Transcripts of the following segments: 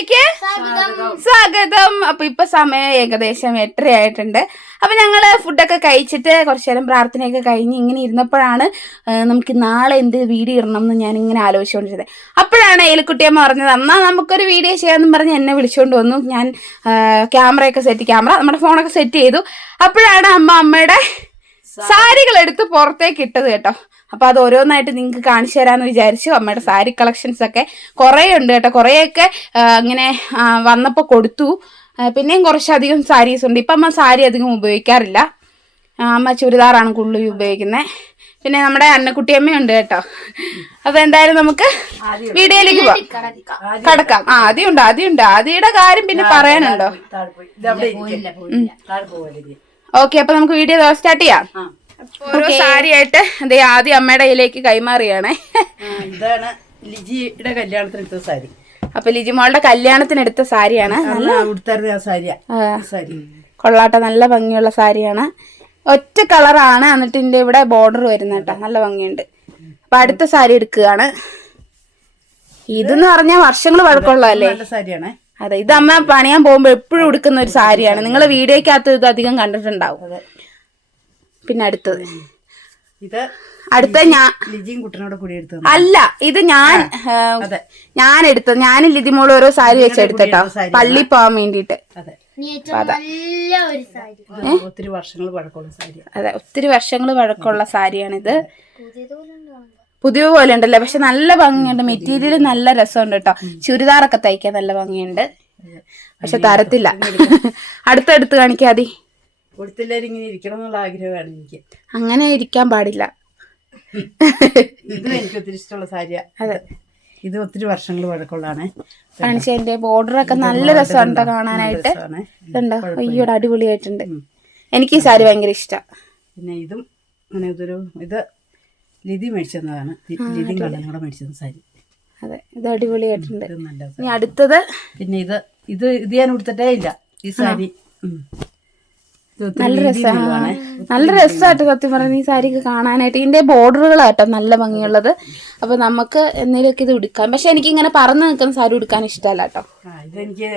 വീഡിയോയിലേക്ക് സ്വാഗതം. അപ്പൊ ഇപ്പൊ സമയം ഏകദേശം 8:30 ആയിട്ടുണ്ട്. അപ്പൊ ഞങ്ങള് ഫുഡൊക്കെ കഴിച്ചിട്ട് കുറച്ചു നേരം പ്രാർത്ഥനയൊക്കെ കഴിഞ്ഞ് ഇങ്ങനെ ഇരുന്നപ്പോഴാണ് നമുക്ക് നാളെ എന്ത് വീഡിയോ ഇടണം എന്ന് ഞാൻ ഇങ്ങനെ ആലോചിച്ചുകൊണ്ടിരുന്നത്. അപ്പോഴാണ് ഏലിക്കുട്ടിയമ്മ പറഞ്ഞത് എന്നാ നമുക്കൊരു വീഡിയോ ചെയ്യാമെന്നും പറഞ്ഞ് എന്നെ വിളിച്ചുകൊണ്ട് വന്നു. ഞാൻ ക്യാമറ നമ്മുടെ ഫോണൊക്കെ സെറ്റ് ചെയ്തു. അപ്പോഴാണ് അമ്മയുടെ സാരികൾ എടുത്ത് പുറത്തേക്ക് ഇട്ടത് കേട്ടോ. അപ്പൊ അത് ഓരോന്നായിട്ട് നിങ്ങൾക്ക് കാണിച്ചു തരാമെന്ന് വിചാരിച്ചു. അമ്മയുടെ സാരി കളക്ഷൻസ് ഒക്കെ കുറേ ഉണ്ട് കേട്ടോ. കുറേയൊക്കെ ഇങ്ങനെ വന്നപ്പോൾ കൊടുത്തു. പിന്നെയും കുറച്ചധികം സാരീസ് ഉണ്ട്. ഇപ്പം അമ്മ സാരി അധികം ഉപയോഗിക്കാറില്ല. അമ്മ ചുരിദാറാണ് കൂടുതൽ ഉപയോഗിക്കുന്നത്. പിന്നെ നമ്മുടെ അന്നക്കുട്ടിയമ്മയുണ്ട് കേട്ടോ. അപ്പൊ എന്തായാലും നമുക്ക് വീഡിയോയിലേക്ക് കടക്കാം. ആദ്യമുണ്ട് ആദ്യയുടെ കാര്യം പിന്നെ പറയാനുണ്ടോ? ഓക്കെ, അപ്പൊ നമുക്ക് വീഡിയോ സ്റ്റാർട്ട് ചെയ്യാം. ഓരോ സാരിയായിട്ട് അതേ ആദ്യം അമ്മയുടെ കയ്യിലേക്ക് കൈമാറിയാണേ. ഇതാണ് ലിജിയുടെ കല്യാണത്തിന് എടുത്ത സാരി. അപ്പൊ ലിജി മോളുടെ കല്യാണത്തിന് എടുത്ത സാരിയാണ്. കൊള്ളാട്ട, നല്ല ഭംഗിയുള്ള സാരിയാണ്. ഒറ്റ കളറാണ്. എന്നിട്ട് ഇതിന്റെ ഇവിടെ ബോർഡർ വരുന്ന കേട്ടോ, നല്ല ഭംഗിയുണ്ട്. അപ്പൊ അടുത്ത സാരി എടുക്കുകയാണ്. ഇതെന്ന് പറഞ്ഞാൽ വർഷങ്ങൾ പഴക്കമുള്ളതല്ലേ സാരിയാണ്. അതെ, ഇത് അമ്മ പണിയാൻ പോകുമ്പോ എപ്പോഴും ഉടുക്കുന്ന ഒരു സാരിയാണ്. നിങ്ങൾ വീഡിയോക്കകത്ത് ഇത് അധികം കണ്ടിട്ടുണ്ടാവും. പിന്നെ അടുത്തത് ലിജിയും കുട്ടനോട് കൂടി എടുത്തത് അല്ല, ഇത് ഞാൻ എടുത്തത്. ഞാനും ലിതിമോളും ഓരോ സാരി വെച്ച് എടുത്തട്ടോ, പള്ളി പോവാൻ വേണ്ടിട്ട്. ഒത്തിരി വർഷങ്ങൾ പഴക്കമുള്ള സാരി. അതെ, ഒത്തിരി വർഷങ്ങൾ പഴക്കമുള്ള സാരിയാണിത്. പുതിയ പോലെ ഉണ്ടല്ലോ, പക്ഷെ നല്ല ഭംഗിയുണ്ട്. മെറ്റീരിയൽ നല്ല രസമുണ്ട് കേട്ടോ. ചുരിദാറൊക്കെ തയ്ക്കാൻ നല്ല ഭംഗിയുണ്ട്, പക്ഷെ തരത്തില്ല. അടുത്തടുത്ത് കാണിക്കാതി. ഇങ്ങനെ ഇരിക്കണം എന്നുള്ള ആഗ്രഹമാണ് എനിക്ക്. അങ്ങനെ ഇരിക്കാൻ പാടില്ല. ഇത് എനിക്ക് ഒത്തിരി ഇഷ്ടമുള്ള സാരിയാ. അതെ, ഇത് ഒത്തിരി വർഷങ്ങൾ പഴക്കമുള്ളതാണ്. കാണിച്ചതിന്റെ ബോർഡറൊക്കെ നല്ല രസമുണ്ട് കാണാനായിട്ട്. ഇതുണ്ടോ, അയ്യോടെ അടിപൊളിയായിട്ടുണ്ട്. എനിക്ക് ഈ സാരി ഭയങ്കര ഇഷ്ടം. പിന്നെ ഇതും അങ്ങനെ ഇത് ലിതി മേടിച്ചതാണ്. ലിതി കണ്ണനോടെ മേടിച്ചത് സാരി. അതെ, ഇത് അടിപൊളിയായിട്ടുണ്ട്. ഇനി അടുത്തത് പിന്നെ ഇത് ഞാൻ ഉടുത്തിട്ടേ ഇല്ല ഈ സാരി. നല്ല രസമാണ്, നല്ല രസമായിട്ട് സത്യം പറഞ്ഞ ഈ സാരിക്ക് കാണാനായിട്ട്. ഇതിന്റെ ബോർഡറുകളാട്ടോ നല്ല ഭംഗിയുള്ളത്. അപ്പൊ നമുക്ക് എന്തെങ്കിലുമൊക്കെ ഇത് ഉടുക്കാം. പക്ഷെ എനിക്ക് ഇങ്ങനെ പറന്ന് നിൽക്കുന്ന സാരി ഉടുക്കാൻ ഇഷ്ടമല്ല കേട്ടോ. ഇതെനിക്ക്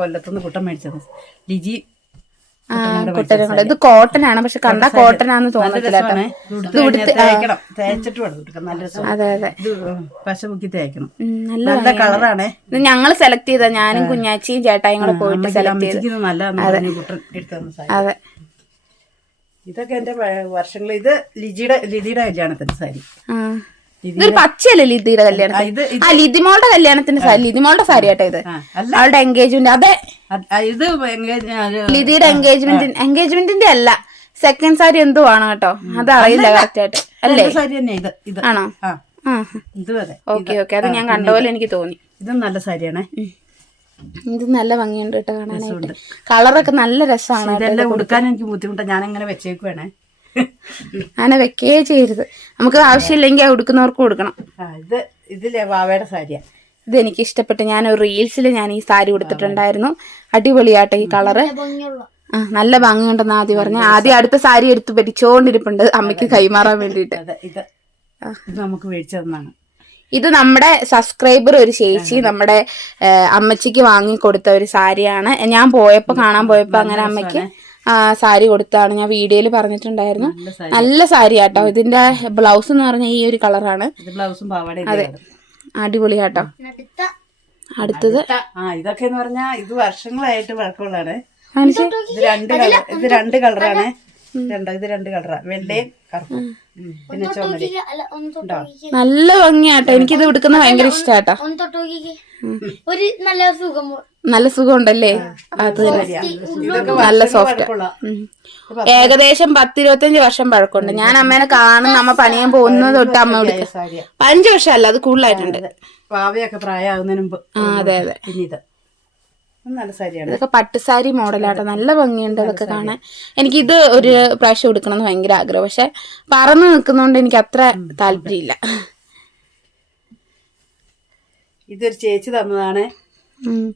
കൊല്ലത്തുനിന്ന് കുട്ടൻ മേടിച്ചത്. ലിജി കുട്ടനും ഇത് കോട്ടൺ ആണ്, പക്ഷെ കണ്ട കോട്ടൺ ആണെന്ന് തോന്നത്തില്ല. അതെ അതെ, നല്ല കളറാണ്. ഇത് ഞങ്ങള് സെലക്ട് ചെയ്ത, ഞാനും കുഞ്ഞാച്ചിയും ചേട്ടായും കൂടെ പോയിട്ട് സെലക്ട് ചെയ്ത്. അതെ, ഇതൊക്കെ എന്റെ വർഷങ്ങൾ. ഇത് ലിജിയുടെ കല്യാണത്തിന്റെ സാരി. ഇതൊരു പച്ചയല്ലേ ലിതിയുടെ കല്യാണത്തിന്? ലിതിമോളുടെ കല്യാണത്തിന്റെ സാരി, ലിതിമോളുടെ സാരി കേട്ടോ ഇത്. അവളുടെ എൻഗേജ്മെന്റ്. അതെ, ഇത് ലിതിയുടെ എൻഗേജ്മെന്റിന്റെ അല്ല, സെക്കൻഡ് സാരി എന്തോ ആണ് കേട്ടോ. അത് അറിയില്ല കറക്റ്റ് ആയിട്ട്. അല്ലേ, ആണോ? ഓക്കെ ഓക്കെ, അത് ഞാൻ കണ്ട പോലെ എനിക്ക് തോന്നി. ഇതും നല്ല സാരിയാണ്. ഇത് നല്ല ഭംഗിയുണ്ട് കേട്ടോ കാണാനായിട്ട്. കളറൊക്കെ നല്ല രസമാണ്. ഇതെല്ലാം ഉടുക്കാൻ എനിക്ക് ബുദ്ധിമുട്ടാണ്. ഞാൻ അങ്ങനെ വെച്ചേക്കുവാണേ. അങ്ങനെ വെക്കേ ചെയ്യരുത്. നമുക്ക് ആവശ്യമില്ലെങ്കിൽ ആ ഉടുക്കുന്നവർക്ക് കൊടുക്കണം. ഇതിലെ വാവയുടെ സാരിയാ. ഇത് എനിക്ക് ഇഷ്ടപ്പെട്ടു. ഞാൻ ഒരു റീൽസിൽ ഞാൻ ഈ സാരി ഉടുത്തിട്ടുണ്ടായിരുന്നു. അടിപൊളിയാട്ടെ ഈ കളറ്. നല്ല ഭംഗിയുണ്ടെന്ന് ആദ്യം പറഞ്ഞ. ആദ്യം അടുത്ത സാരി എടുത്ത് പഠിച്ചോണ്ടിരിപ്പുണ്ട് അമ്മയ്ക്ക് കൈമാറാൻ വേണ്ടിട്ട്. ഇത് നമുക്ക് മേടിച്ചു തന്നാണ്. ഇത് നമ്മുടെ സബ്സ്ക്രൈബർ ഒരു ചേച്ചി നമ്മുടെ അമ്മച്ചിക്ക് വാങ്ങി കൊടുത്ത ഒരു സാരിയാണ്. ഞാൻ പോയപ്പോ കാണാൻ പോയപ്പോ അങ്ങനെ അമ്മയ്ക്ക് സാരി കൊടുത്താണ്. ഞാൻ വീഡിയോയിൽ പറഞ്ഞിട്ടുണ്ടായിരുന്നു. നല്ല സാരി ആട്ടോ. ഇതിന്റെ ബ്ലൗസ് എന്ന് പറഞ്ഞാൽ ഈ ഒരു കളറാണ്. അതെ, അടിപൊളിയാട്ടോ. അടുത്തത് ഇതൊക്കെ എന്ന് പറഞ്ഞാൽ ഇത് വർഷങ്ങളായിട്ട് വഴക്കമുള്ളതാണ്. ഇത് രണ്ട് കളറാണ്. ഇത് രണ്ട് കളറാ, വെള്ളയും കറുപ്പും. പിന്നെ ചുമരി നല്ല ഭംഗിയാട്ടോ. എനിക്കിത് എടുക്കുന്ന ഭയങ്കര ഇഷ്ടാട്ടോ. നല്ല സുഖം ഉണ്ടല്ലേ? അത് നല്ല സോഫ്റ്റ്. ഏകദേശം 10-25 വർഷം പഴക്കമുണ്ട്. ഞാൻ അമ്മേനെ കാണുന്ന, അമ്മ പണിയാൻ പോകുന്നത് തൊട്ട് അമ്മ എടുക്കുക. 5 വർഷമല്ല, അത് കൂടുതലായിട്ടുണ്ട്. ഭാവിയൊക്കെ പ്രായമാകുന്നതിന് മുമ്പ്. അതെ അതെ, നല്ല സാരിയാണ്. ഇതൊക്കെ പട്ടുസാരി മോഡലാട്ടോ. നല്ല ഭംഗിയുണ്ട് അതൊക്കെ കാണാൻ. എനിക്കിത് ഒരു പ്രാവശ്യം എടുക്കണമെന്ന് ഭയങ്കര ആഗ്രഹം. പക്ഷെ പറന്ന് നിൽക്കുന്നോണ്ട് എനിക്ക് അത്ര താല്പര്യമില്ല. ഇതൊരു ചേച്ചി തന്നതാണ്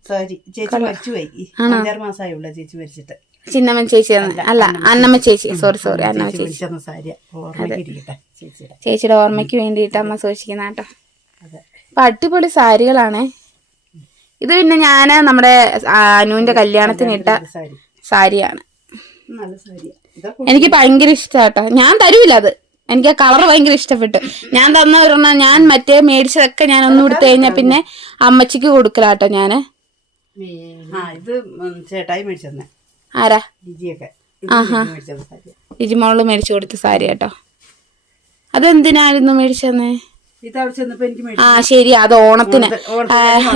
സാരി. ചേച്ചി മരിച്ചുപോയി. 5-6 മാസമായുള്ള ചേച്ചി മരിച്ചിട്ട്. ചിന്നമ്മൻ ചേച്ചി അല്ല, അന്നമ്മ ചേച്ചി. സോറി, അന്നമ്മ ചേച്ചി. ചേച്ചിയുടെ ഓർമ്മയ്ക്ക് വേണ്ടിയിട്ട് അമ്മ സൂക്ഷിക്കുന്ന കേട്ടോ. അപ്പൊ അടിപൊളി സാരികളാണ്. ഇത് പിന്നെ ഞാന് നമ്മുടെ അനുവിന്റെ കല്യാണത്തിന് ഇട്ട സാരി സാരിയാണ്. നല്ല സാരിയാ. എനിക്ക് ഭയങ്കര ഇഷ്ടാട്ടോ. ഞാൻ തരൂല അത്, എനിക്ക് ആ കളർ ഭയങ്കര ഇഷ്ടപ്പെട്ടു. ഞാൻ തന്ന ഒരെണ്ണം ഞാൻ മറ്റേ മേടിച്ചതൊക്കെ ഞാൻ ഒന്നും എടുത്തു കഴിഞ്ഞാൽ പിന്നെ അമ്മച്ചിക്ക് കൊടുക്കലാട്ടോ ഞാന്. ഇത് ചേട്ടായി മേടിച്ചെന്നെ. ആരാ? ലിജിയൊക്കെ. ലിജിമോള് മേടിച്ചു കൊടുത്ത സാരി കേട്ടോ. അതെന്തിനായിരുന്നു മേടിച്ചെന്നേ? ശരി, അത് ഓണത്തിന്.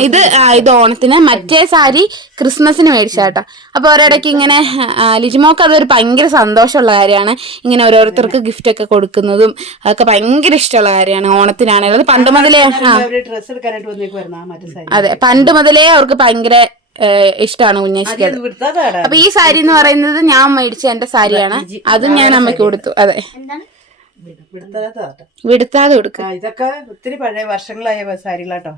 ഇത് ഓണത്തിന്. മറ്റേ സാരി ക്രിസ്മസിന് മേടിച്ചാട്ടോ. അപ്പൊ ഒരിടയ്ക്ക് ഇങ്ങനെ ലിജിമോക്ക് അതൊരു ഭയങ്കര സന്തോഷമുള്ള കാര്യമാണ്, ഇങ്ങനെ ഓരോരുത്തർക്ക് ഗിഫ്റ്റ് ഒക്കെ കൊടുക്കുന്നതും അതൊക്കെ ഭയങ്കര ഇഷ്ടമുള്ള കാര്യമാണ്. ഓണത്തിനാണെങ്കിലും അത് പണ്ട് മുതലേ അതെ, പണ്ട് മുതലേ അവർക്ക് ഭയങ്കര ഇഷ്ടമാണ് കുഞ്ഞേച്ചിക്ക്. അപ്പൊ ഈ സാരി എന്ന് പറയുന്നത് ഞാൻ മേടിച്ച എന്റെ സാരിയാണ്, അത് ഞാൻ അമ്മയ്ക്ക് കൊടുത്തു. അതെ, വിടുത്താതെ കൊടുക്കുക. ഇതൊക്കെ ഒത്തിരി പഴയ വർഷങ്ങളായ സാരികളാട്ടോ.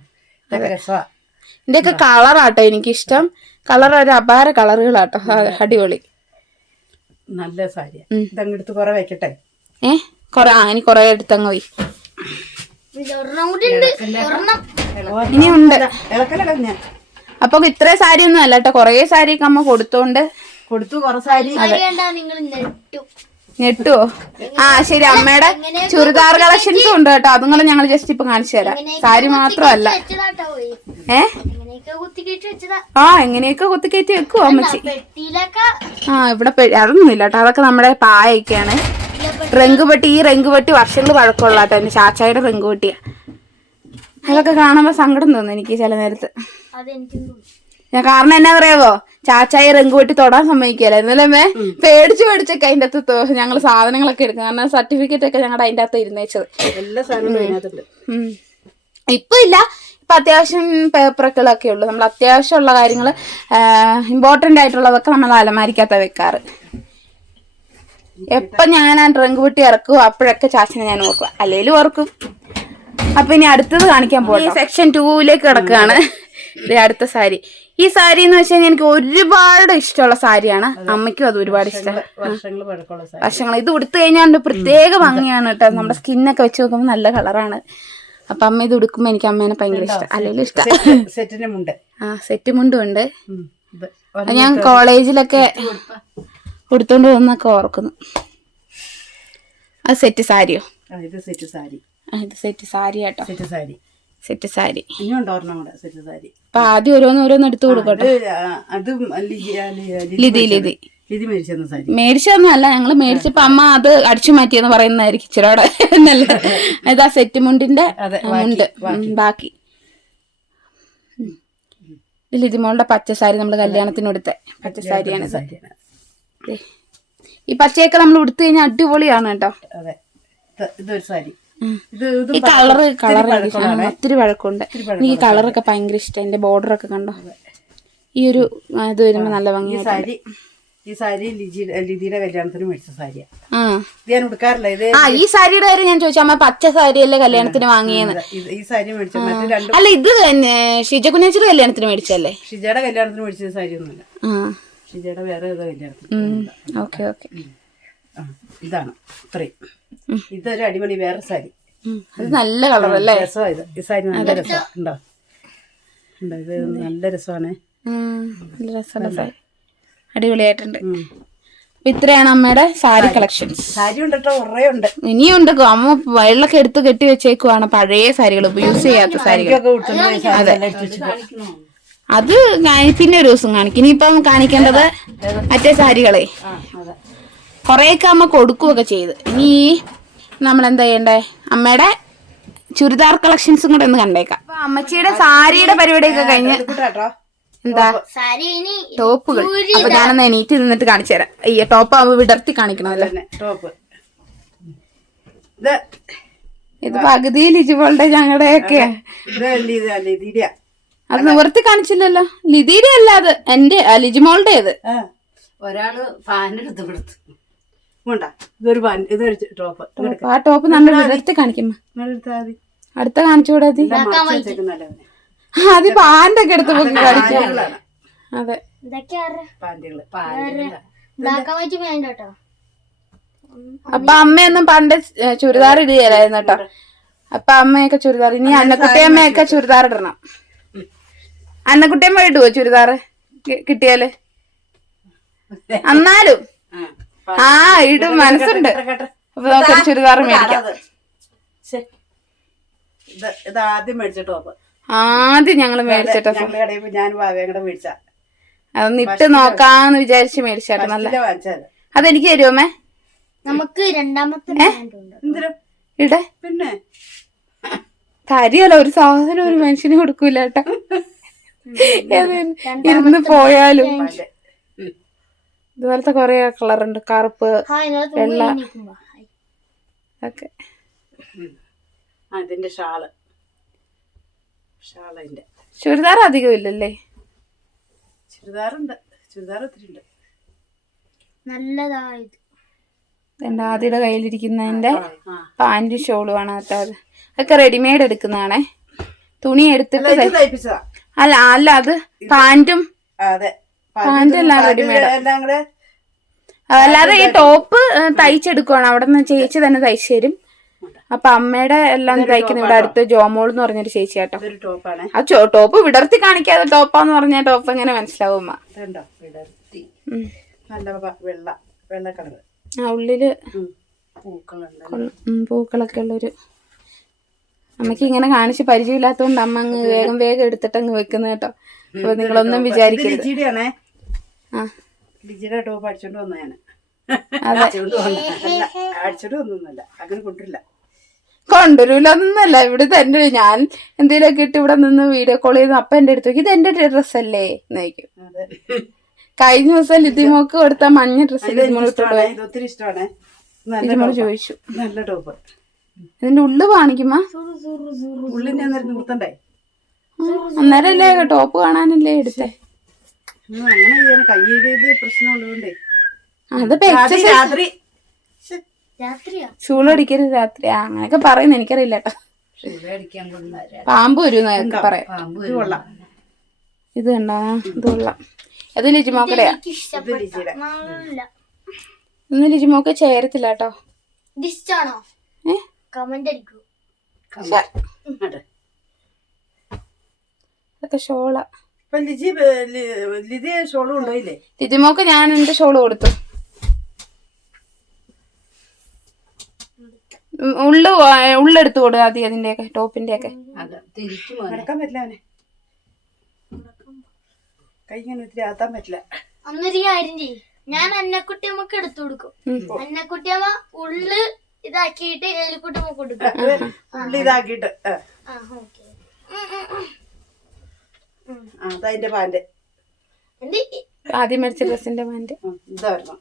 ഇതിന്റെയൊക്കെ കളറാട്ടോ എനിക്കിഷ്ടം. കളർ ഒരു അപാര കളറുകളാട്ടോ, അടിപൊളി നല്ല സാരിയാ. ഇതങ്ങെടുത്ത് കൊറേ വെക്കട്ടെ. ഇനി കൊറേ എടുത്തങ്ങ് പോയി. ഇനിയുണ്ട്. അപ്പൊ ഇത്ര സാരി ഒന്നും അല്ല കേട്ടോ, കൊറേ സാരിയൊക്കെ അമ്മ കൊടുത്തു കൊറേ സാരി. ഞെട്ടുവോ? ശരി, അമ്മയുടെ ചുരിദാർ കളക്ഷൻസും ഉണ്ട് കേട്ടോ, അതുങ്ങളും ഞങ്ങൾ ജസ്റ്റ് ഇപ്പൊ കാണിച്ചു തരാം. സാരി മാത്രമല്ല. എങ്ങനെയൊക്കെ കുത്തിക്കയറ്റി വെക്കുവോ അമ്മച്ചി? ഇവിടെ അതൊന്നും ഇല്ല കേട്ടോ, അതൊക്കെ നമ്മുടെ പായൊക്കെയാണ്. റെങ്കുപെട്ടി, ഈ റെങ്കുപെട്ടി വർഷങ്ങൾ പഴക്കമുള്ള കേട്ടോ, എന്റെ ചാച്ചായുടെ റെങ്കുപെട്ടിയാ. അതൊക്കെ കാണുമ്പോ സങ്കടം തോന്നുന്നു എനിക്ക് ചില നേരത്ത്. കാരണം എന്നാ പറയാവോ, ചാച്ചായി റെങ്കുപെട്ടി തൊടാൻ സമ്മതിക്കലായിരുന്നല്ലേ. പേടിച്ചൊക്കെ അതിന്റെ അകത്ത് ഞങ്ങള് സാധനങ്ങളൊക്കെ എടുക്കും. കാരണം സർട്ടിഫിക്കറ്റ് ഒക്കെ ഞങ്ങളുടെ അതിന്റെ അകത്ത് ഇരുന്നേച്ചത്. ഇപ്പൊ ഇല്ല, ഇപ്പൊ അത്യാവശ്യം പേപ്പറുകളൊക്കെ ഉള്ളു. നമ്മൾ അത്യാവശ്യമുള്ള കാര്യങ്ങള് ഇമ്പോർട്ടന്റ് ആയിട്ടുള്ളതൊക്കെ നമ്മൾ അലമാരിക്കകത്ത വെക്കാറ്. എപ്പൊ ഞാൻ ആ റെങ്കുപെട്ടി ഇറക്കും അപ്പോഴൊക്കെ ചാച്ചനെ ഞാൻ ഓർക്കും, അല്ലേലും ഓർക്കും. അപ്പൊ ഇനി അടുത്തത് കാണിക്കാൻ പോകാം. സെക്ഷൻ 2 കിടക്കുകയാണ്. അടുത്ത സാരി. ഈ സാരി എന്ന് വെച്ച് കഴിഞ്ഞാൽ എനിക്ക് ഒരുപാട് ഇഷ്ടമുള്ള സാരിയാണ്. അമ്മയ്ക്കും അത് ഒരുപാട് ഇഷ്ടമാണ്. വർഷങ്ങൾ ഇത് ഉടുത്തു കഴിഞ്ഞാൽ പ്രത്യേക ഭംഗിയാണ് കേട്ടോ. നമ്മുടെ സ്കിന്നൊക്കെ വെച്ച് നോക്കുമ്പോൾ നല്ല കളറാണ്. അപ്പൊ അമ്മ ഇത് ഉടുക്കുമ്പോ എനിക്ക് അമ്മേനെ ഭയങ്കര ഇഷ്ടം. അല്ലെങ്കിൽ ഇഷ്ടം. സെറ്റ് മുണ്ടും ഉണ്ട്. ഞാൻ കോളേജിലൊക്കെ ഉടുത്തോണ്ട് വന്നൊക്കെ ഓർക്കുന്നു. അത് സെറ്റ് സാരിയോ? ഇത് സെറ്റ് സാരി കേട്ടോ. സെറ്റ് സാരി. അപ്പൊ ആദ്യം ഓരോന്ന് എടുത്തു കൊടുക്കട്ടെ. മേടിച്ചതൊന്നും അല്ല, ഞങ്ങള് മേടിച്ചപ്പോ അമ്മ അത് അടിച്ചു മാറ്റിയെന്ന് പറയുന്നതായിരിക്കും ഇച്ചിരോടെ നല്ല. ഇതാ സെറ്റ് മുണ്ടിന്റെ മുണ്ട് ബാക്കി. ലിതിമോളുടെ പച്ച സാരി നമ്മള് കല്യാണത്തിന് കൊടുത്ത പച്ച സാരിയാണ്. ഈ പച്ചയൊക്കെ നമ്മൾ ഉടുത്തു കഴിഞ്ഞാൽ അടിപൊളിയാണ് കേട്ടോ. ഇതൊരു സാരി. ഈ കളർ ഒത്തിരി വഴക്കമുണ്ട്. എനിക്ക് ഈ കളറൊക്കെ ഭയങ്കര ഇഷ്ടം. എന്റെ ബോർഡർ ഒക്കെ കണ്ടോ, ഈ ഒരു ഇത് വരുമ്പോ നല്ല ഭംഗിയായിട്ട്. ഈ സാരി ലിതിയുടെ കല്യാണത്തിന് മേടിച്ച സാരിയാ. ഞാൻ ഉടുക്കാറില്ല ഇത്. ഈ സാരിയുടെ കാര്യം ഞാൻ ചോദിച്ചു. അമ്മ പച്ച സാരിയല്ലേ കല്യാണത്തിന് വാങ്ങിയെന്ന്. ഈ സാരി മേടിച്ച അല്ല, ഇത് ഷിജ കുഞ്ഞേച്ചിയുടെ കല്യാണത്തിന് മേടിച്ചല്ലേ? ഷിജയുടെ കല്യാണത്തിന് മേടിച്ച സാരി ഒന്നുമില്ല. ഷിജയുടെ വേറെ ഏതോ കല്യാണത്തിന്. ഓക്കെ. ഇതാണ് ഇത്രയും. ഇതൊരു അടിപൊളി വേറെ സാരി. അത് നല്ല കളറല്ലേ? രസമാണ് ഈ സാരി. നല്ല രസം ഉണ്ടോ? ഇത് നല്ല രസമാണ്. നല്ല രസമുള്ള സാരി, അടിപൊളിയായിട്ടുണ്ട്. ഇത്രയാണ് അമ്മയുടെ സാരി കളക്ഷൻസ്. സാരി ഉണ്ട് കേട്ടോ, കുറേ ഉണ്ട്. ഇനിയുണ്ട്. അമ്മ വെള്ളമൊക്കെ എടുത്ത് കെട്ടി വെച്ചേക്കുവാണ്, പഴയ സാരികൾ, യൂസ് ചെയ്യാത്ത സാരികൾ. അത് പിന്നെ ഒരു ദിവസം കാണിക്കും. ഇനിയിപ്പം കാണിക്കേണ്ടത് മറ്റേ സാരികളെ കൊറേയൊക്കെ അമ്മ കൊടുക്കുകയൊക്കെ ചെയ്ത്. ഇനി നമ്മളെന്താ ചെയ്യണ്ടേ? അമ്മയുടെ ചുരിദാർ കളക്ഷൻസും കൂടെ ഒന്ന് കണ്ടേക്കാം. അപ്പൊ അമ്മച്ചിയുടെ സാരിയുടെ പരിപാടിയൊക്കെ കഴിഞ്ഞ് എന്താ ടോപ്പുകൾ. അപ്പൊ ഞാനൊന്ന് എണീറ്റ് നിന്നിട്ട് കാണിച്ചു തരാം. അയ്യ, ടോപ്പ് ആവുമ്പോ വിടർത്തി കാണിക്കണമല്ലോ. ടോപ്പ് ഇത് പകുതി ലിജിബോളുടെ ഞങ്ങളുടെ ഒക്കെ. അത് നിവർത്തി കാണിച്ചില്ലല്ലോ. ലിതിയുടെ അല്ല, അത് എന്റെ ലിജിമോളുടെ. ഒരാള് പാന്റ് എടുത്ത് കൊടുത്തു. ഇതൊരു ടോപ്പ്. ആ ടോപ്പ് നമ്മൾ വിടർത്തി കാണിക്കുമ്പോ അടുത്ത കാണിച്ചുകൂടാ? അത് പാൻ്റൊക്കെ എടുത്ത് പൊക്കി കാണിക്കാം. അതെ, അപ്പൊ അമ്മയൊന്നും പണ്ട് ചുരിദാർ ഇടുകയായിരുന്നു കേട്ടോ. അപ്പൊ അമ്മയൊക്കെ ചുരിദാർ, ഇനി അന്നക്കുട്ടിയമ്മയൊക്കെ ചുരിദാർ ഇടണം. അന്നക്കുട്ടിയമ്മ ഇടുവോ ചുരിദാറ് കിട്ടിയാല്? എന്നാലും ഇടും, മനസ്സുണ്ട്. അപ്പൊ നമുക്കൊരു ചുരിദാർ മേടിക്കാം. ഇത് ആദ്യം മേടിച്ച ടോപ്പ്. ആദ്യം ഞങ്ങള് മേടിച്ചിട്ടോ, ഞാൻ വാങ്ങടെ മേടിച്ച അതൊന്ന് ഇട്ട് നോക്കാന്ന് വിചാരിച്ച് മേടിച്ചാട്ടോ. നല്ല അതെനിക്ക് തരുമേ? നമുക്ക് രണ്ടാമത്തെ ഇടേ പിന്നെ കാര്യല്ല, ഒരു സാധനം ഒരു മനുഷ്യന് കൊടുക്കൂല കേട്ടോ. ഇരുന്ന് പോയാലും ഇതുപോലത്തെ കൊറേ കളറുണ്ട്, കറുപ്പ്, വെള്ള ഒക്കെ. അതിന്റെ ഷാളിന്റെ ചുരിദാർ അധികം ഇല്ലല്ലേ? ചുരിദാറുണ്ട്, ചുരിദാർ ഒത്തിരി ഉണ്ട്. നല്ലതായത് ആദ്യയുടെ കയ്യിലിരിക്കുന്നതിന്റെ പാന്റും ഷോളുമാണ് കേട്ടോ. അതൊക്കെ റെഡിമെയ്ഡ് എടുക്കുന്നതാണേ. തുണി എടുത്തിട്ട് അല്ല അത് പാന്റും എല്ലാം റെഡിമെയ്ഡ്. അല്ലാതെ ഈ ടോപ്പ് തയ്ച്ചെടുക്കുവാണ്, അവിടെ നിന്ന് ചേച്ചി തന്നെ തയ്ച്ചു തരും. അപ്പൊ അമ്മയുടെ എല്ലാം തയ്ക്കുന്ന ഇവിടെ അടുത്ത് ജോമോൾ എന്ന് പറഞ്ഞൊരു ചേച്ചി കേട്ടോ. ആ ടോപ്പ് വിടർത്തി കാണിക്കാതെ ടോപ്പാന്ന് പറഞ്ഞ ടോപ്പ് എങ്ങനെ മനസ്സിലാവും അമ്മ? ആ ഉള്ളില് പൂക്കളൊക്കെ ഉള്ളൊരു. അമ്മക്ക് ഇങ്ങനെ കാണിച്ച് പരിചയമില്ലാത്തതുകൊണ്ട് അമ്മ അങ്ങ് വേഗം എടുത്തിട്ട് അങ്ങ് വെക്കുന്ന കേട്ടോ. അപ്പൊ നിങ്ങളൊന്നും വിചാരിക്കരുത്. ലിജിയുടെ ടോപ്പ് അടിച്ചോണ്ട് വന്നതാണ്. അടിച്ചോണ്ട് വന്നൊന്നുമല്ല, അങ്ങനെ കൊണ്ടുവരൂലൊന്നല്ല. ഇവിടെ തന്നെ ഞാൻ എന്തെങ്കിലുമൊക്കെ ഇട്ട് ഇവിടെ നിന്ന് വീഡിയോ കോൾ ചെയ്ത് അപ്പൊ എന്റെ അടുത്ത് ഇത് എന്റെ ഡ്രസ് അല്ലേ എന്ന് ചോദിക്കും. കഴിഞ്ഞ ദിവസം ലിതിമോക്ക് കൊടുത്ത മഞ്ഞ ഡ്രസ്സ് ഒത്തിരി ഇഷ്ടമാണ്. ലിതിമോൾ ചോദിച്ചു നല്ല ടോപ്പ്. ഇതിന്റെ ഉള്ളു കാണിക്കുമ്പോ ഉള്ളിന്റെ നിർത്തണ്ടേ? അന്നേരല്ലേ ടോപ്പ് കാണാനല്ലേ എടുത്തേ. അങ്ങനെ കയ്യില് പ്രശ്നമുള്ളതുകൊണ്ടേ അത് ചൂളടിക്കരുത് രാത്രി അങ്ങനെയൊക്കെ പറയുന്നു. എനിക്കറിയില്ല കേട്ടോ. പാമ്പ് വരും എന്നൊക്കെ പറയാം. ഇത് കണ്ടാ ഇത് കൊള്ളാം. അത് ലിജിമോക്കടെയാ. ഇന്ന് ലിജിമോക്ക് ചേരത്തില്ല കേട്ടോ. അതൊക്കെ ഷോളാ. ലിജിമോക്ക് ഞാൻ എന്റെ ഷോള് കൊടുത്തു. ഉള്ളെടുത്തു കൊടു ആദ്യം അതിന്റെയൊക്കെ ടോപ്പിന്റെ ഒക്കെ. നടക്കാൻ പറ്റില്ല, അവനെ കൈ ഇങ്ങനെ ഒത്തിരി ആത്താൻ പറ്റില്ല. അന്നൊരു കാര്യം ചെയ്യും, ഞാൻ അന്നക്കുട്ടിയമ്മക്ക് എടുത്തു കൊടുക്കും. അന്നക്കുട്ടിയമ്മ ഉള്ളു ഇതാക്കിയിട്ട് എലിക്കുട്ടിയമ്മ കൊടുക്കും. ഉള്ളി ഇതാക്കിട്ട് അതതിന്റെ പാന്റ് ആദ്യം മേടിച്ച ഡ്രസ്സിന്റെ പാന്റ് ഇതായിരുന്നു.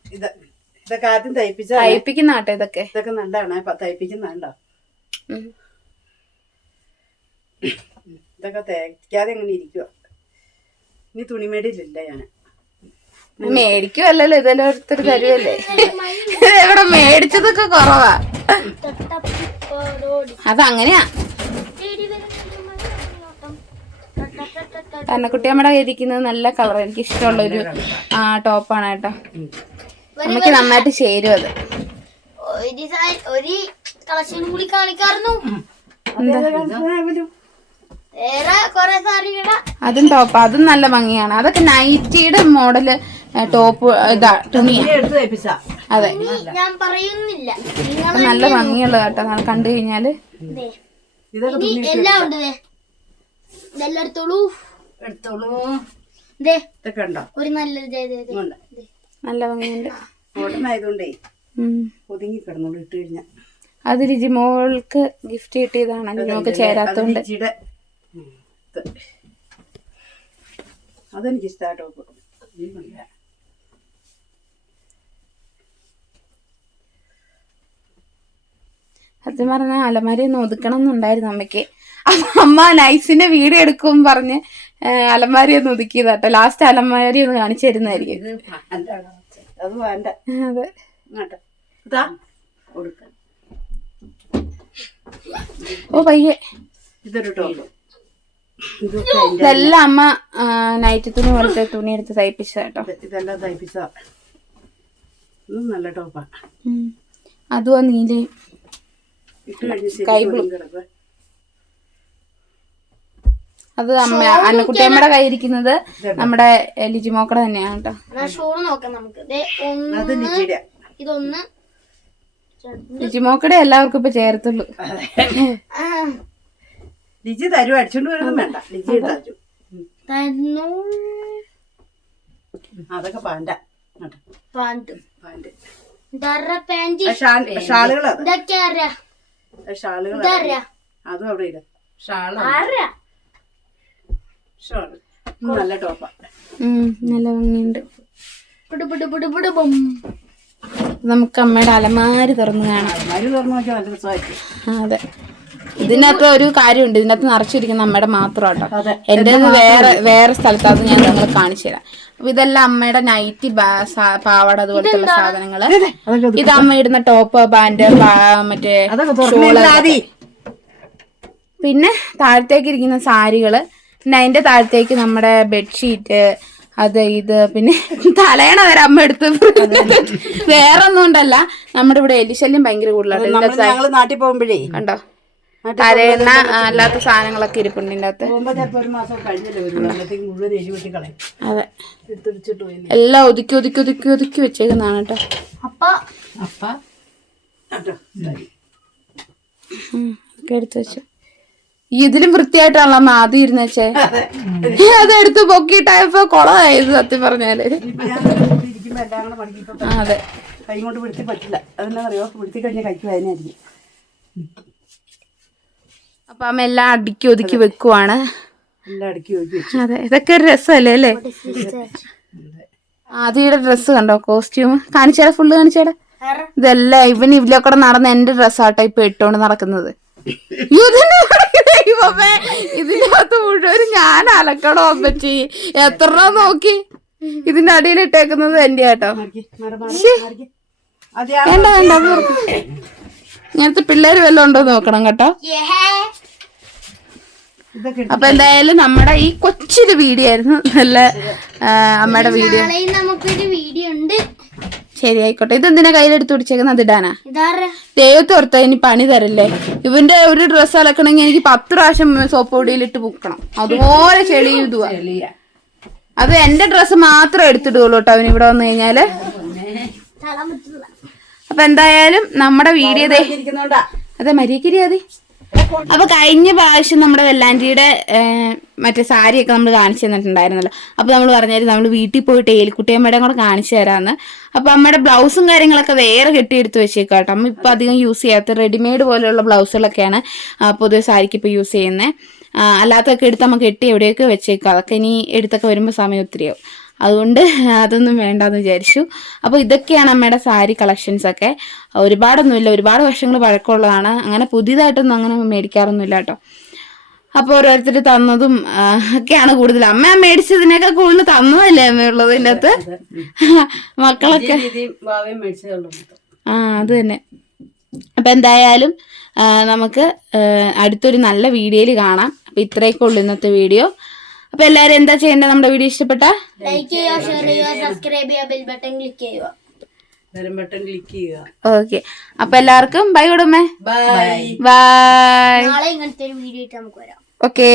ഇതൊക്കെ ആദ്യം തയ്പ്പിക്കുന്ന ആട്ടോ. ഇതൊക്കെ നല്ലതാണ്, തയ്പ്പിക്കുന്നുണ്ടോ? ഇതൊക്കെ തയ്ക്കാതെ എങ്ങനെ ഇരിക്കുക. ഇനി തുണിമേടിയിലില്ല ഞാൻ. മേടിക്കുവല്ലോ, ഇതെല്ലാം ഒരുത്തർ തരുവല്ലേ. ഇവിടെ മേടിച്ചതൊക്കെ കുറവാ. അതങ്ങനെയാ. അന്നക്കുട്ടിയമ്മയുടെ ഇരിക്കുന്നത് നല്ല കളർ, എനിക്ക് ഇഷ്ടമുള്ളൊരു ടോപ്പാണ് കേട്ടോ. നമുക്ക് നന്നായിട്ട് ചേരും അത്. ഒരു കളക്ഷൻ കൂടി കാണിക്കാറുന്നു. അതും ടോപ്പ്, അതും നല്ല ഭംഗിയാണ്. അതൊക്കെ നൈറ്റിയുടെ മോഡല് ടോപ്പ് ഇതാ തുണിയാ. അതെ, ഞാൻ പറയുന്നില്ല, നല്ല ഭംഗിയുള്ള കേട്ടോ. കണ്ടു കഴിഞ്ഞാല് എല്ലാം ഉണ്ട്. ഇതെല്ലാം എടുത്തോളൂ. ഒരു നല്ല ഭംഗിയുണ്ട്. ഒതുങ്ങി കിടന്നോളൂ ഇട്ട് കഴിഞ്ഞാൽ. അത് ലിജിമോൾക്ക് ഗിഫ്റ്റ് കിട്ടിയതാണ്, ലിജിമോൾക്ക് ചേരാത്തോണ്ട്. അതെനിക്കിഷ്ടാ ടോപ്പ്. സത്യം പറഞ്ഞാൽ അലമാരി ഒന്ന് ഒതുക്കണം എന്നുണ്ടായിരുന്നു അമ്മയ്ക്ക്. അപ്പൊ അമ്മ നൈസിന്റെ വീഡിയോ എടുക്കും പറഞ്ഞ് അലമാരി ഒന്ന് ഒതുക്കിയതാട്ടോ. ലാസ്റ്റ് അലമാരി ഒന്ന് കാണിച്ചു തരുന്നതായിരിക്കും. അതെ, ഓ പയ്യെ. ഇതൊരു ടോപ്പ്. ഇതെല്ലാം അമ്മ നൈറ്റ് തുണി പോലത്തെ തുണി എടുത്ത് തയ്പ്പിച്ചതാട്ടോ. ഇതെല്ലാം തയ്പ്പിച്ചതാ. നല്ല ടോപ്പാ. അതും നീലയും അത് അന്നക്കുട്ടിയമ്മയുടെ കയ്യിരിക്കുന്നത് നമ്മുടെ ലിജിമോക്കടെ തന്നെയാണ് കേട്ടോ. ഷോള് നോക്കാം നമുക്ക്. അത് ലിജിയുടെ. ഇതൊന്ന് ലിജിമോക്കടെ എല്ലാവർക്കും ഇപ്പൊ ചേർത്തുള്ളൂ. ലിജി തരും, അടിച്ചോണ്ട് വരൊന്നും വേണ്ട, ലിജി തരും. അതൊക്കെ പാൻറ് ഷാളുകളാ. അതും അവിടെ ഇല്ല. ഷാള് നല്ല ടോപ്പാ. നല്ല ഭംഗിയുണ്ട്. നമുക്ക് അമ്മയുടെ അലമാരി തുറന്ന് കാണാം. അലമാരി തുറന്നു നോക്കിയാൽ നല്ല രസമായിരിക്കും. അതെ, ഇതിനകത്ത് ഒരു കാര്യമുണ്ട്, ഇതിനകത്ത് നിറച്ചിരിക്കുന്ന അമ്മയുടെ മാത്രം കേട്ടോ. എൻ്റെ വേറെ സ്ഥലത്ത്, അത് ഞാൻ നിങ്ങൾ കാണിച്ചു തരാം. അപ്പൊ ഇതെല്ലാം അമ്മയുടെ നൈറ്റി, പാവാട, അതുപോലത്തെ സാധനങ്ങള്. ഇത് അമ്മ ഇടുന്ന ടോപ്പ്, പാന്റ്, മറ്റേ ഷോള്. പിന്നെ താഴത്തേക്ക് ഇരിക്കുന്ന സാരികള്, പിന്നെ അതിന്റെ താഴത്തേക്ക് നമ്മുടെ ബെഡ്ഷീറ്റ്, അത് ഇത്, പിന്നെ തലയണ വരെ അമ്മ എടുത്ത്. വേറെ ഒന്നും ഉണ്ടല്ല, നമ്മുടെ ഇവിടെ എലിശല്യം ഭയങ്കര കൂടുതലാണ്. നാട്ടിൽ പോകുമ്പോഴേ കണ്ടോ, തലയണ അല്ലാത്ത സാധനങ്ങളൊക്കെ ഇരിപ്പുണ്ട് ഇതിന്റെ അകത്ത്. അതെ, എല്ലാം ഒതുക്കി ഒതുക്കി ഒതുക്കി ഒതുക്കി വെച്ചേക്കുന്നതാണ് കേട്ടോ. എടുത്ത് വെച്ചു. ഇതിലും വൃത്തിയായിട്ടാണല്ലോ അമ്മ ആദ്യം ഇരുന്ന് വെച്ചേ. അതെടുത്ത് പൊക്കിയിട്ടായപ്പോ കൊളമായത് സത്യം പറഞ്ഞാല്. അതെ, കൈ കൊണ്ട് പിടിച്ച് പറ്റില്ല. അതെന്താണെന്നറിയോ, പിടിച്ച് കഴിഞ്ഞാൽ കഴിക്കും, അതിനായിരിക്കും. അപ്പൊ അമ്മ എല്ലാം അടുക്കി ഒതുക്കി വെക്കുവാണ്. എല്ലാം അടുക്കി ഒതുക്കി. അതെ, ഇതൊക്കെ ഒരു രസമല്ലേ അല്ലേ? ആദ്യയുടെ ഡ്രസ്സ് കണ്ടോ, കോസ്റ്റ്യൂം കാണിച്ചേടാ, ഫുള്ള് കാണിച്ചേടാ. ഇതെല്ലാം ഇതിലൊക്കെ നടന്ന എന്റെ ഡ്രസ്സാട്ടോ ഇപ്പൊ ഇട്ടോണ്ട് നടക്കുന്നത്. ഇതിനകത്ത് മുഴുവൻ ഞാൻ അലക്കണോ അമ്മച്ചി, എത്ര നോക്കി. ഇതിന്റെ അടിയിൽ ഇട്ടേക്കുന്നത് എന്റെ കേട്ടോ. വേണ്ട വേണ്ട, ഇങ്ങനത്തെ പിള്ളേര് വല്ലതും ഉണ്ടോ നോക്കണം കേട്ടോ. അപ്പൊ എന്തായാലും നമ്മുടെ ഈ കൊച്ചൊരു വീഡിയോ ആയിരുന്നു, നല്ല അമ്മയുടെ വീഡിയോ. നമുക്കൊരു വീഡിയോ ഉണ്ട്. ശരി, ആയിക്കോട്ടെ. ഇതെന്തിനാ കയ്യിലെടുത്ത് പിടിച്ചേക്കുന്നത്? അത് ഇടാനാ? ദൈവത്തെ ഓർത്താ ഇനി പണി തരല്ലേ. ഇവന്റെ ഒരു ഡ്രസ്സ് അലക്കണമെങ്കിൽ എനിക്ക് 10 പ്രാവശ്യം സോപ്പ് പൊടിയിലിട്ട് മുക്കണം, അതുപോലെ ചെളി ഇതുവാ. അത് എന്റെ ഡ്രസ്സ് മാത്രം എടുത്തിടുള്ളൂ കേട്ടോ അവന് ഇവിടെ വന്നു കഴിഞ്ഞാല്. അപ്പൊ എന്തായാലും നമ്മുടെ വീഡിയോ അതെ മരിയക്കിരി അതെ. അപ്പൊ കഴിഞ്ഞ പ്രാവശ്യം നമ്മുടെ വെല്ലാൻറ്റിയുടെ മറ്റേ സാരിയൊക്കെ നമ്മൾ കാണിച്ചു തന്നിട്ടുണ്ടായിരുന്നല്ലോ. അപ്പൊ നമ്മൾ പറഞ്ഞായിരുന്നു നമ്മൾ വീട്ടിൽ പോയിട്ട് ഏലിക്കുട്ടിയമ്മയുടെ കൂടെ കാണിച്ചു തരാമെന്ന്. അപ്പൊ അമ്മയുടെ ബ്ലൗസും കാര്യങ്ങളൊക്കെ വേറെ കെട്ടിയെടുത്ത് വെച്ചേക്കാം കേട്ടോ. അമ്മ ഇപ്പൊ അധികം യൂസ് ചെയ്യാത്ത റെഡിമെയ്ഡ് പോലെയുള്ള ബ്ലൗസുകളൊക്കെയാണ് പൊതുവെ സാരിക്ക് ഇപ്പൊ യൂസ് ചെയ്യുന്നത്. അല്ലാത്തൊക്കെ എടുത്ത് നമുക്ക് കെട്ടി എവിടെയൊക്കെ വെച്ചേക്കാം. അതൊക്കെ ഇനി എടുത്തൊക്കെ വരുമ്പോൾ സമയം ഒത്തിരിയാവും, അതുകൊണ്ട് അതൊന്നും വേണ്ടെന്ന് വിചാരിച്ചു. അപ്പോൾ ഇതൊക്കെയാണ് അമ്മയുടെ സാരി കളക്ഷൻസ് ഒക്കെ. ഒരുപാടൊന്നുമില്ല, ഒരുപാട് വർഷങ്ങൾ പഴക്കമുള്ളതാണ്. അങ്ങനെ പുതിയതായിട്ടൊന്നും അങ്ങനെ മേടിക്കാറൊന്നുമില്ല കേട്ടോ. അപ്പോൾ ഓരോരുത്തർ തന്നതും ഒക്കെയാണ് കൂടുതൽ. അമ്മ മേടിച്ചതിനൊക്കെ കൂടുതൽ തന്നതല്ലേ അമ്മയുള്ളത് ഇതിൻ്റെ അകത്ത്. മക്കളൊക്കെ അത് തന്നെ. അപ്പം എന്തായാലും നമുക്ക് അടുത്തൊരു നല്ല വീഡിയോയിൽ കാണാം. അപ്പം ഇത്രയൊക്കെ ഉള്ളൂ ഇന്നത്തെ വീഡിയോ. അപ്പൊ എല്ലാരും എന്താ ചെയ്യേണ്ടത്? നമ്മുടെ വീഡിയോ ഇഷ്ടപ്പെട്ട ലൈക്ക് ചെയ്യുക, ഷെയർ ചെയ്യുക, സബ്സ്ക്രൈബ് ചെയ്യുക, ബെൽ ബട്ടൺ ക്ലിക്ക് ചെയ്യുക. ഓക്കെ, അപ്പൊ എല്ലാവർക്കും ബൈ കൊടുമേ. ബൈ. നാളെ ഇങ്ങനത്തെ ഒരു വീഡിയോ ആയിട്ട് നമുക്ക് വരാം. ഓക്കെ.